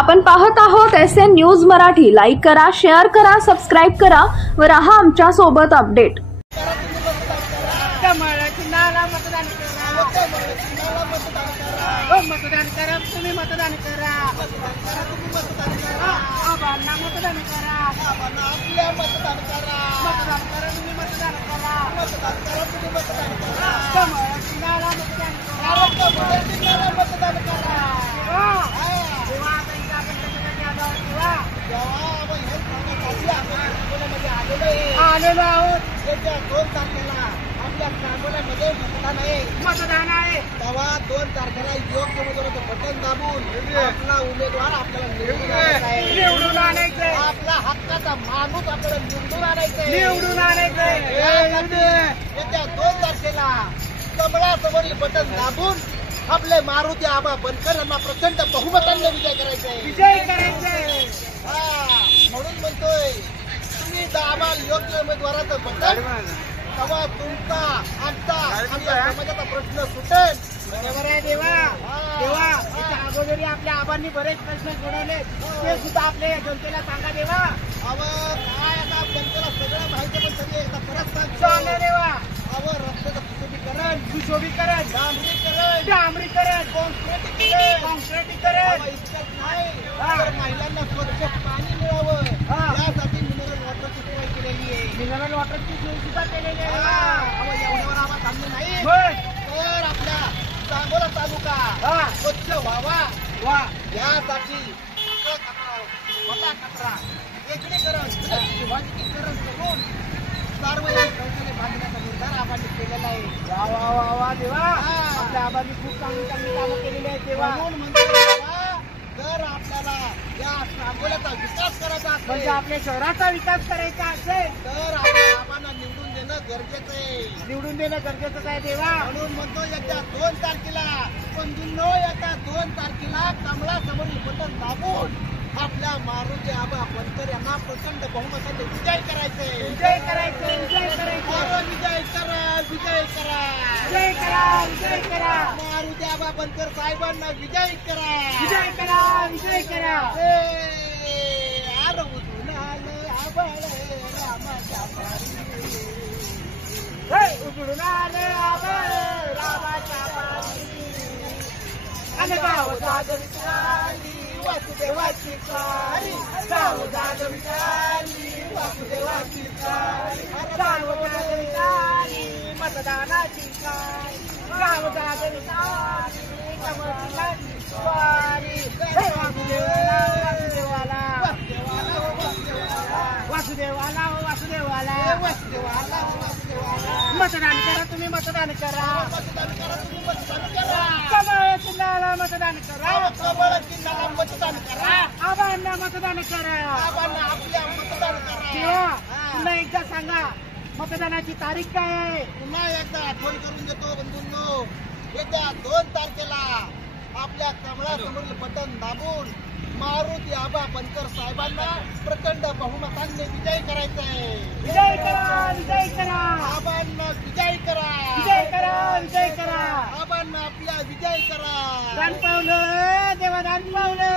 आपण पाहत आहोत SN न्यूज मराठी। लाईक करा, शेअर करा, सबस्क्राइब करा व रहा आमच्या सोबत अपडेट। मतदान करा, तुम्ही मतदान करा, आबांना मतदान करा, आपल्या मतदान करा, मतदान करा, तुम्ही मतदान करा, मतदान करा, तुम्ही मतदान करा, कमळाला मतदान करा, कमळाला मतदान करा। तेव्हा आता इथं आपण कशासाठी आलो आहोत? आलेलो आहोत। येत्या 2 तारखेला आपल्या सांगोल्यामध्ये मतदान आहे। तेव्हा 2 तारखेला योग्य उमेदवाराचं बटन दाबून आपला उमेदवार आपल्याला निवडून आणायचा आहे। आपला हक्काचा माणूस आपल्याला निवडून आणायचा आहे। येत्या 2 तारखेला कमळासमोरील बटन दाबून आपले मारुती आबा बनकर यांना प्रचंड बहुमताने विजय करायचा आहे। म्हणून म्हणतोय तुम्ही दाबाल योग्य उमेदवाराचं बटन, तेव्हा तुमचा आमचा समाजाचा प्रश्न सुटेल। बरोबर आहे देवा। त्याच्या अगोदरी आपल्या आबांनी बरेच प्रश्न सोडवले, ते सुद्धा आपल्या जनतेला सांगा देवा। काय आता जनतेला सगळं माहिती, पण तरी एकदा परत सांगा देवा। रस्त्याचं सुशोभीकरण, डांबरीकरण, कॉन्क्रिटीकरण इतकंच नाही, महिलांना स्वच्छ पाणी मिळावं यासाठी मिनरल वॉटरची सोय केलेली आहे। मिनरल वॉटरची सोय सुद्धा केलेली आहे। एवढ्यावर आम्हाला थांबले नाही तर आपल्या सांगोला तालुका स्वच्छ व्हावा यासाठी कचरा वेगळीकरण शिवाजीकरण करून सार्वजनिक शौचालय बांधण्याचा निर्धार आबांनी केलेला आहे। वा देवा, आपल्या आबांनी खूप चांगली कामं केलेली आहेत देवा। म्हणून म्हणतो जर आपल्याला या सांगोल्याचा विकास करायचा असेल, म्हणजे आपल्या शहराचा विकास करायचा असेल, तर आपल्या आबांना निवडून देणं गरजेचं आहे। निवडून देणं गरजेचं आहे देवा। म्हणून म्हणतो येत्या 2 तारखेला येत्या 2 तारखेला कमळासमोरील बटन दाबून आपल्या मारुती आबा बनकर यांना प्रचंड बहुमताने विजय करायचे। विजय करा, मारुती आबा बनकर साहेबांना विजय करा। उजून आलं आबाळ रामाच्या पारी, उजळून आलं आबाळ रामाच्या पारी, आणि गाव जागविचारी वासुदेवाची कारी, गाव जागविचारी वासुदेवाची कारी, गाव जागविचारी मतदानाची कारी, गाव जागविचारी कमळाची कारी, वासुदेवाला मतदान करा, तुम्ही मतदान करा, कमळ चिन्हाला मतदान करा, आबांना मतदान करा, आपल्या मतदान करा। पुन्हा एकदा सांगा मतदानाची तारीख काय आहे? पुन्हा एकदा आठवण करून देतो बंधूंनो, येत्या 2 तारखेला आपल्या कमळासमोरील बटन दाबून मारुती आबा बनकर साहेबांना प्रचंड बहुमताने विजय करायचा आहे। विजय करा, आबांना विजय करा, आबांना आपल्या विजय करा। दान पावलं देवा, दान पावलं।